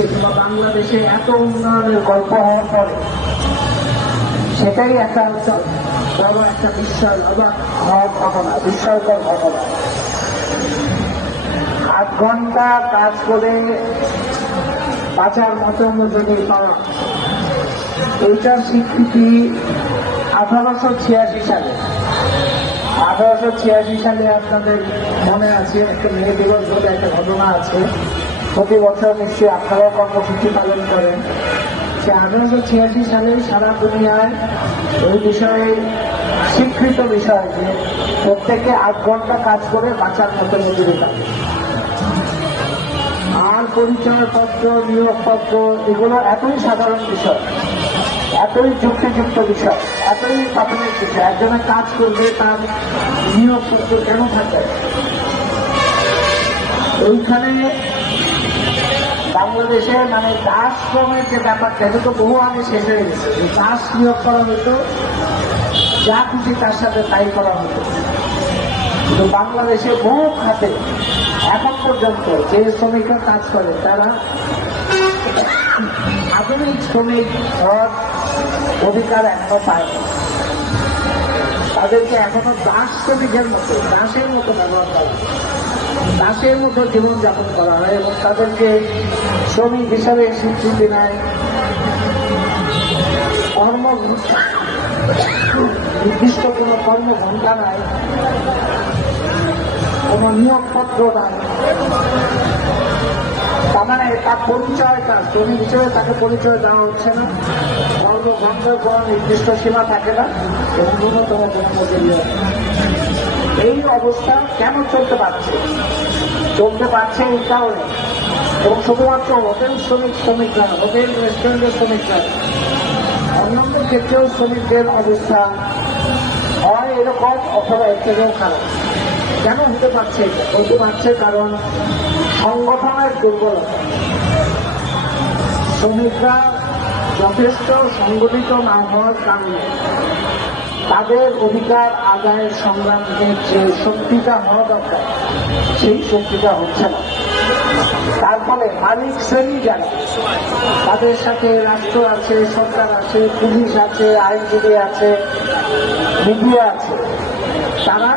হচ্ছে কিংবা বাংলাদেশে এত উন্নয়নের গল্প হওয়ার পরে সেটাই একটা হচ্ছে বড় একটা বিস্ময় অবাক হওয়ার ঘটনা বিস্ময়কর ঘটনা আট ঘণ্টা কাজ করে বাঁচার মতো মজুরি পাওয়া এইটার স্বীকৃতি আঠারোশো ছিয়াশি সালে। আঠারোশো ছিয়াশি সালে আপনাদের মনে আছে, একটা মেয়ে দিবস বলে একটা ঘটনা আছে। প্রতি বছর নিশ্চয়ই আপনারা কর্মসূচি পালন করেন সে আঠারোশো ছিয়াশি সালে সারা দুনিয়ায় এই বিষয়ে স্বীকৃত বিষয় যে প্রত্যেকে আট ঘণ্টা কাজ করে বাঁচার মতো মজুরি আর পরিচয়পত্র নিয়োগপত্র, এগুলো এতই সাধারণ বিষয়, এতই যুক্তিযুক্ত বিষয়, এতই প্রাথমিক বিষয়। একজনে কাজ করবে তার নিয়োগপত্র কেন থাকে? ওইখানে বাংলাদেশে মানে দাস শ্রমের যে ব্যাপারটা এটা তো বহু আগে শেষ হয়ে গেছে দাস নিয়োগ করা হতো, যা খুশি তার সাথে তাই করা হতো কিন্তু বাংলাদেশে বহু খাতে, এখন পর্যন্ত যে শ্রমিকরা কাজ করে, তারা আধুনিক শ্রমিক অধিকার এখনও পায় না। তাদেরকে এখনও দাস শ্রমিকের মতো, দাসের মতো ব্যবহার করা। দাসের মতো জীবনযাপন করা হয় এবং তাদেরকে শ্রমিক হিসাবে স্বীকৃতি নেয় কর্ম নির্দিষ্ট কোনো কর্মঘণ্টা নাই। কোনো নিয়োগপত্র নাই। তার মানে তার পরিচয়টা শ্রমিক হিসেবে তাকে পরিচয় দেওয়া হচ্ছে না। কর্মঘণ্টার কোনো নির্দিষ্ট সীমা থাকে না এবং ন্যূনতম এই অবস্থা কেন চলতে পারছে? চলতে পারছে এই কারণে। এবং শুধুমাত্র হোটেল শ্রমিক শ্রমিকরা হোটেল, রেস্টুরেন্টের শ্রমিকরা অন্যান্য ক্ষেত্রেও শ্রমিকদের অবস্থা হয় এরকম অথবা এর থেকেও খারাপ। কেন হতে পারছে? হতে পারছে কারণ সংগঠনের দুর্বলতা শ্রমিকরা যথেষ্ট সংগঠিত না হওয়ার কারণে তাদের অধিকার আদায়ের সংগ্রামের যে শক্তিটা হওয়া দরকার, সেই শক্তিটা হচ্ছে না। তার ফলে মালিক শ্রেণি যারা, তাদের সাথে রাষ্ট্র আছে, সরকার আছে, পুলিশ আছে, আইনজীবী আছে, মিডিয়া আছে, তারা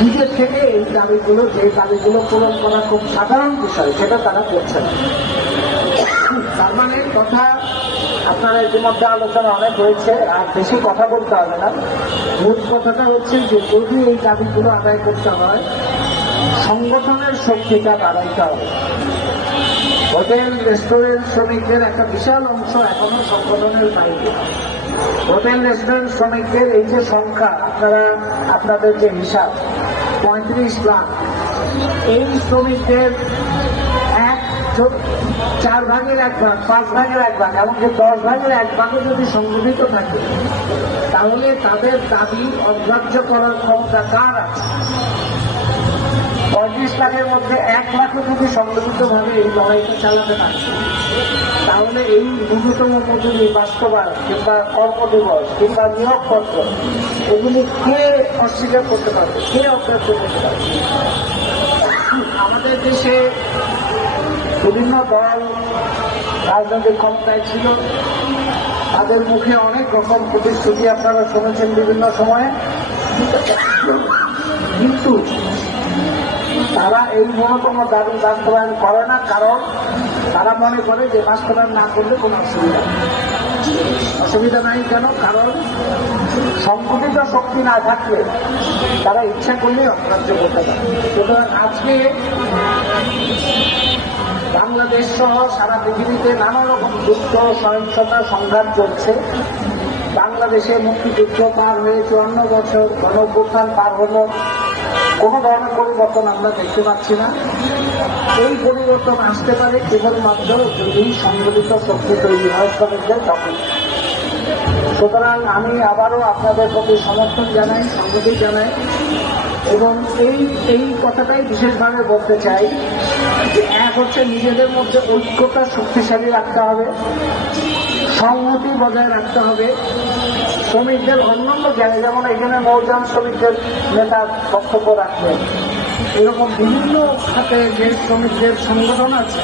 নিজের থেকে এই দাবিগুলো, যে দাবিগুলো পূরণ করা খুব সাধারণ বিষয়, সেটা তারা করছে তার মানে কথা আপনারা ইতিমধ্যে আলোচনা অনেক হয়েছে, আর বেশি কথা বলতে হবে না। মূল কথাটা হচ্ছে যে, যদি এই দাবিগুলো আদায় করতে হয়, সংগঠনের শক্তিটা বাড়াইতে হবে। হোটেল, রেস্টুরেন্ট শ্রমিকদের একটা বিশাল অংশ এখনও সংগঠনের বাইরে। হোটেল, রেস্টুরেন্ট শ্রমিকদের এই যে সংখ্যা, আপনারা, আপনাদের যে হিসাব পঁয়ত্রিশ লাখ। এই শ্রমিকদের এক চার ভাগের এক ভাগ, পাঁচ ভাগের এক ভাগ, এমনকি দশ ভাগের এক ভাগও যদি সংগঠিত থাকে, তাহলে তাদের দাবি অগ্রাহ্য করার ক্ষমতা কার আছে? পঁয়ত্রিশ লাখের মধ্যে এক লাখও যদি সংগঠিতভাবে এই লড়াইটা চালাতে পারে, তাহলে এই ন্যূনতম মজুরি, বাস্তবায়ন কিংবা কর্মদিবস কিংবা নিয়োগপত্র, এগুলি কে অস্বীকার করতে পারবে? কে অগ্রাহ্য করতে পারবে? আমাদের দেশে বিভিন্ন দল রাজনৈতিক ক্ষমতায় ছিল। তাদের মুখে অনেক রকম প্রতিশ্রুতি আপনারা শুনেছেন বিভিন্ন সময়ে। কিন্তু তারা এই ন্যূনতম দাবি বাস্তবায়ন করে না, কারণ তারা মনে করে যে বাস্তবায়ন না করলে কোনো অসুবিধা অসুবিধা নাই কেন? কারণ সংগঠিত শক্তি না থাকলে তারা ইচ্ছা করলে অগ্রাহ্য করতে পারে। সুতরাং আজকে বাংলাদেশ সহ সারা পৃথিবীতে নানা রকম যুদ্ধ সহিংসতা, সংঘাত চলছে। বাংলাদেশে মুক্তিযুদ্ধ পার হয়ে চুয়ান্ন বছর গণঅভ্যুত্থান পার হলো। কোনো ধরনের পরিবর্তন আমরা দেখতে পাচ্ছি না। এই পরিবর্তন আসতে পারে কেবলমাত্র যদি সংগঠিত শক্তি তৈরি হয় শ্রমিকদের তখন। সুতরাং আমি আবারও আপনাদের প্রতি সমর্থন জানাই সংগতি জানাই এবং এই এই কথাটাই বিশেষভাবে বলতে চাই যে এক হচ্ছে নিজেদের মধ্যে ঐক্যতা শক্তিশালী রাখতে হবে, সংহতি বজায় রাখতে হবে শ্রমিকদের অন্যান্য জায়গায় যেমন এখানে নৌযান শ্রমিকদের নেতা বক্তব্য রাখবেন এরকম বিভিন্ন খাতে যে শ্রমিকদের সংগঠন আছে,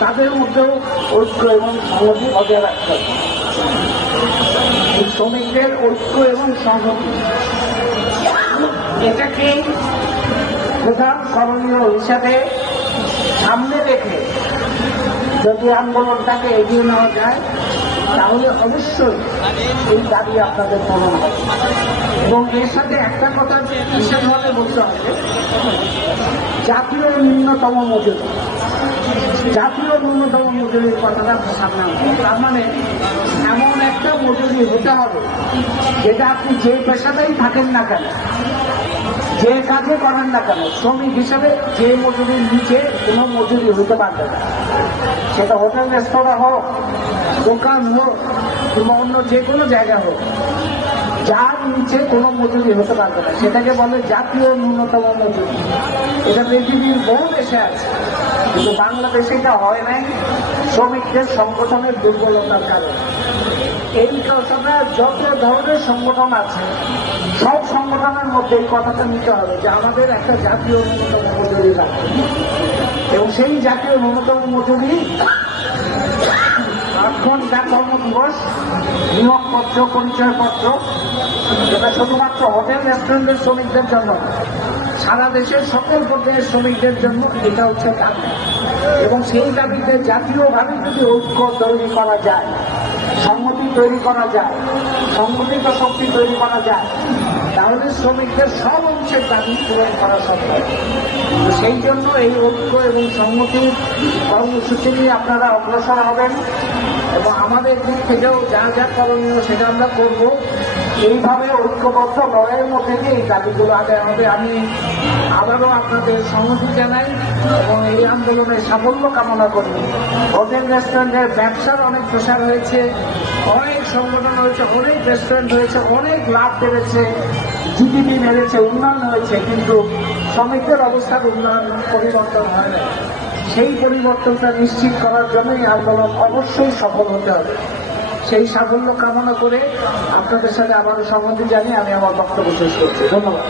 তাদের মধ্যেও ঐক্য এবং সংহতি বজায় রাখতে হবে। শ্রমিকদের ঐক্য এবং সংহতি এটাকেই প্রধান স্মরণীয় হিসাবে সামনে রেখে যদি আন্দোলনটাকে এগিয়ে নেওয়া যায় তাহলে অবশ্যই এই দাবি আপনাদের পূরণ হবে। এবং এর সাথে একটা কথা বিশেষভাবে বলতে হবে। জাতীয় ন্যূনতম মজুরি। জাতীয় ন্যূনতম মজুরির কথাটা সামনে আনব। তার মানে এমন একটা মজুরি হতে হবে যেটা আপনি যে পেশাতেই থাকেন না কেন, যে কাজে করেন না কেন, শ্রমিক হিসেবে যে মজুরির নিচে কোনো মজুরি হতে পারবে না। সেটা হোটেল, রেস্তোরাঁ হোক দোকান হোক কিংবা অন্য যে কোনো জায়গা হোক, যার নিচে কোনো মজুরি হতে পারবে না। সেটাকে বলে জাতীয় ন্যূনতম মজুরি। এটা পৃথিবীর বহু দেশে আছে, কিন্তু বাংলাদেশে এটা হয় নাই শ্রমিকদের সংগঠনের দুর্বলতার কারণে। এই কথাটা যত ধরনের সংগঠন আছে, সব সংগঠনের মধ্যে এই কথাটা নিতে হবে যে আমাদের একটা জাতীয় ন্যূনতম মজুরি লাগবে। এবং সেই জাতীয় ন্যূনতম মজুরি কর্ম কর্মদিবস, নিয়োগপত্র, পরিচয়পত্র যেটা শুধুমাত্র হোটেল রেস্টুরেন্টের শ্রমিকদের জন্য। সারা দেশের সকল পর্যায়ের শ্রমিকদের জন্য এটা হচ্ছে দাবি। এবং সেই দাবিতে জাতীয়ভাবে যদি ঐক্য তৈরি করা যায়, সংহতি তৈরি করা যায়, সংগঠিত শক্তি তৈরি করা যায় তাহলে শ্রমিকদের সব অংশের দাবি পূরণ করা সম্ভব তো সেই জন্য এই ঐক্য এবং সংহতি কর্মসূচি নিয়ে আপনারা অগ্রসর হবেন এবং আমাদের দিক থেকেও যা যা করণীয় সেটা আমরা করব। এইভাবে ঐক্যবদ্ধ লড়াইয়ের মধ্যে দিয়ে এই দাবিগুলো আদায় হবে। আমি আবারও আপনাদের সংহতি জানাই এবং এই আন্দোলনের সাফল্য কামনা করি। হোটেল রেস্টুরেন্টের ব্যবসার অনেক প্রসার হয়েছে, অনেক সংগঠন হয়েছে অনেক রেস্টুরেন্ট হয়েছে অনেক লাভ বেড়েছে জিডিপি বেড়েছে, উন্নয়ন হয়েছে, কিন্তু শ্রমিকদের অবস্থার উন্নয়ন পরিবর্তন হয় না সেই পরিবর্তনটা নিশ্চিত করার জন্যই আন্দোলন অবশ্যই সফল হতে হবে। সেই সাফল্য কামনা করে আপনাদের সাথে আবারও সম্বন্ধে জানিয়ে আমি আমার বক্তব্য শেষ করছি। ধন্যবাদ।